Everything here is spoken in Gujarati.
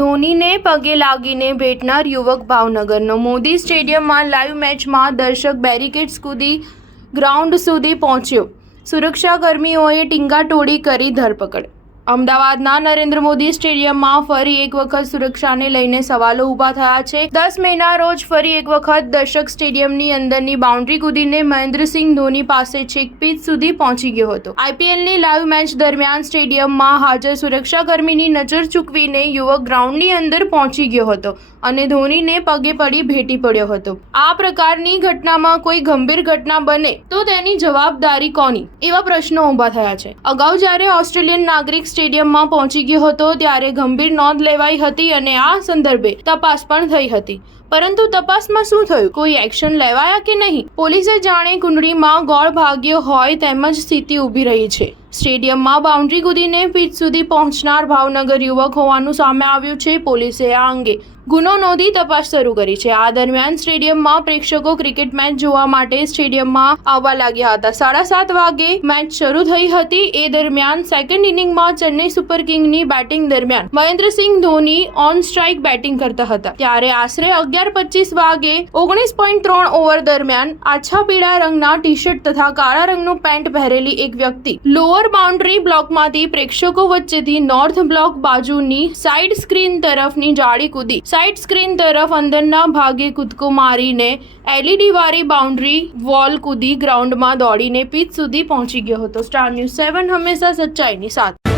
ધોનીને પગે લાગીને ભેટનાર યુવક ભાવનગરનો મોદી સ્ટેડિયમમાં લાઈવ મેચમાં દર્શક બેરિકેડ્સ કૂદી ગ્રાઉન્ડ સુધી પહોંચ્યો. સુરક્ષાકર્મીઓએ ટીંગાટોળી કરી ધરપકડ. અમદાવાદના નરેન્દ્ર મોદી સ્ટેડિયમમાં ફરી એક વખત સુરક્ષાને લઈને સવાલો ઊભા થયા છે. 10 મેના રોજ ફરી એક વખત દર્શક સ્ટેડિયમની અંદરની બાઉન્ડ્રી કૂદીને મહેન્દ્રસિંહ ધોની પાસે છેક પીચ સુધી પહોંચી ગયો હતો. આઈપીએલની લાઈવ મેચ દરમિયાન સ્ટેડિયમમાં હાજર સુરક્ષાકર્મીની નજર ચૂકવીને યુવક ગ્રાઉન્ડની અંદર પહોંચી ગયો હતો અને ધોનીને પગે પડી ભેટી પડ્યો હતો. આ પ્રકારની ઘટનામાં કોઈ ગંભીર ઘટના બને તો તેની જવાબદારી કોની? એવા પ્રશ્નો ઊભા થયા છે. અગાઉ જ્યારે ઓસ્ટ્રેલિયન નાગરિક સ્ટેડિયમમાં પહોંચી ગયો હતો ત્યારે ગંભીર નોંધ લેવાઈ હતી અને આ સંદર્ભે તપાસ પણ થઈ હતી. પરંતુ તપાસમાં શું થયું? કોઈ એક્શન લેવાયા કે નહીં? પોલીસે જાણે કુંડળીમાં ગોળ ભાગ્યો હોય તેમ જ સ્થિતિ ઊભી રહી છે. સ્ટેડિયમમાં બાઉન્ડ્રી કૂદીને પીચ સુધી પહોંચનાર ભાવનગર યુવક હોવાનું સામે આવ્યું છે. પોલીસે આ અંગે ગુનો નોંધી તપાસ શરૂ કરી છે. આ દરમિયાન સ્ટેડિયમમાં પ્રેક્ષકો ક્રિકેટ મેચ જોવા માટે સ્ટેડિયમમાં આવવા લાગ્યા હતા. 7:30 વાગે મેચ શરૂ થઈ હતી. એ દરમિયાન સેકન્ડ ઇનિંગમાં ચેન્નઈ સુપર કિંગની બેટિંગ દરમિયાન Mahendra Singh Dhoni on strike batting કરતા હતા. ત્યારે આશરે 11:25 વાગે 19.3 ઓવર દરમિયાન આછા પીળા રંગના ટી શર્ટ તથા કાળા રંગનું પેન્ટ પહેરેલી એક વ્યક્તિ લોઅર બાઉન્ડ્રી બ્લોકમાંથી પ્રેક્ષકો વચ્ચેથી નોર્થ બ્લોક બાજુની સાઇડ સ્ક્રીન તરફની જાળી કૂદી સાઇડ સ્ક્રીન તરફ અંદરના ભાગે કૂદકો મારીને એલઈડી વાળી બાઉન્ડ્રી વોલ કૂદી ગ્રાઉન્ડમાં દોડીને પીચ સુધી પહોંચી ગયો હતો. સ્ટાર ન્યૂઝ 7 હંમેશા સચ્ચાઈની સાથે.